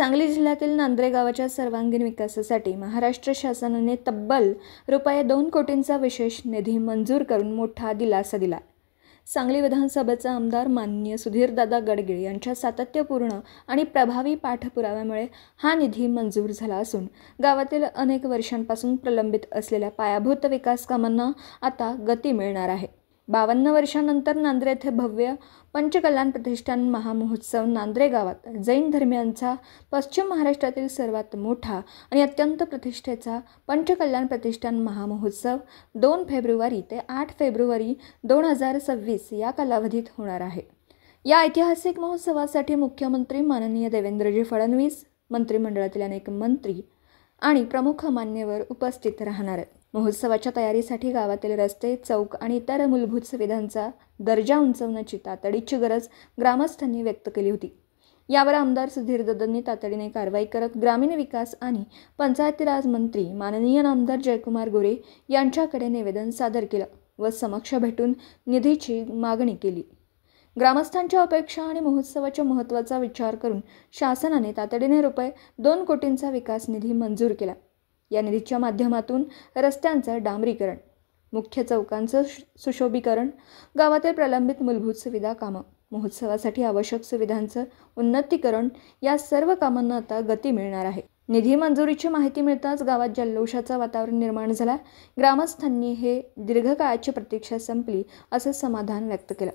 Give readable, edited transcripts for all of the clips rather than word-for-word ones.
सांगली जिल्ह्यातील नांद्रे गावाच्या सर्वांगीण विकासासाठी महाराष्ट्र शासनाने तब्बल ₹2 कोटींचा विशेष निधी मंजूर करून मोठा दिलासा दिला. सांगली विधानसभेचा आमदार माननीय सुधीरदादा गडगेळ यांच्या सातत्यपूर्ण आणि प्रभावी पाठपुराव्यामुळे हा निधी मंजूर झाला असून गावातील अनेक वर्षांपासून प्रलंबित असलेल्या पायाभूत विकास कामांना आता गती मिळणार आहे. 52 वर्षांनंतर नांद्रे येथे भव्य पंचकल्याण प्रतिष्ठान महामहोत्सव नांद्रे गावात जैन धर्मियांचा पश्चिम महाराष्ट्रातील सर्वात मोठा आणि अत्यंत प्रतिष्ठेचा पंचकल्याण प्रतिष्ठान महामहोत्सव 2 फेब्रुवारी ते 8 फेब्रुवारी 2026 या कालावधीत होणार आहे. या ऐतिहासिक महोत्सवासाठी मुख्यमंत्री माननीय देवेंद्रजी फडणवीस, मंत्रिमंडळातील अनेक मंत्री आणि प्रमुख मान्यवर उपस्थित राहणार आहेत. महोत्सवाच्या तयारीसाठी गावातील रस्ते, चौक आणि इतर मूलभूत सुविधांचा दर्जा उंचावण्याची तातडीची गरज ग्रामस्थांनी व्यक्त केली होती. यावर आमदार सुधीरदादांनी तातडीने कारवाई करत ग्रामीण विकास आणि पंचायती राज मंत्री माननीय आमदार जयकुमार गोरे यांच्याकडे निवेदन सादर केलं व समक्ष भेटून निधीची मागणी केली. ग्रामस्थांच्या अपेक्षा आणि महोत्सवाच्या महत्त्वाचा विचार करून शासनाने तातडीने ₹2 कोटींचा विकास निधी मंजूर केला. या निधीच्या माध्यमातून रस्त्यांचं डांबरीकरण, मुख्य चौकांचं सुशोभीकरण, गावातील प्रलंबित मूलभूत सुविधा कामं, महोत्सवासाठी आवश्यक सुविधांचं उन्नतीकरण या सर्व कामांना आता गती मिळणार आहे. निधी मंजुरीची माहिती मिळताच गावात जल्लोषाचं वातावरण निर्माण झालं. ग्रामस्थांनी हे दीर्घकाळाची प्रतीक्षा संपली असं समाधान व्यक्त केलं.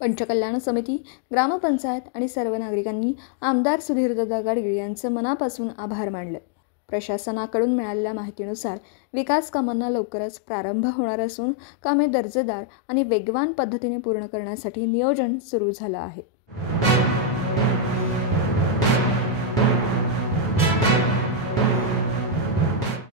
पंचकल्याण समिती, ग्रामपंचायत आणि सर्व नागरिकांनी आमदार सुधीरदादा गडगेळ यांचं मनापासून आभार मानले. प्रशासनाकडून मिळालेल्या माहितीनुसार विकास कामांना लवकरच प्रारंभ होणार असून कामे दर्जेदार आणि वेगवान पद्धतीने पूर्ण करण्यासाठी नियोजन सुरू झालं आहे.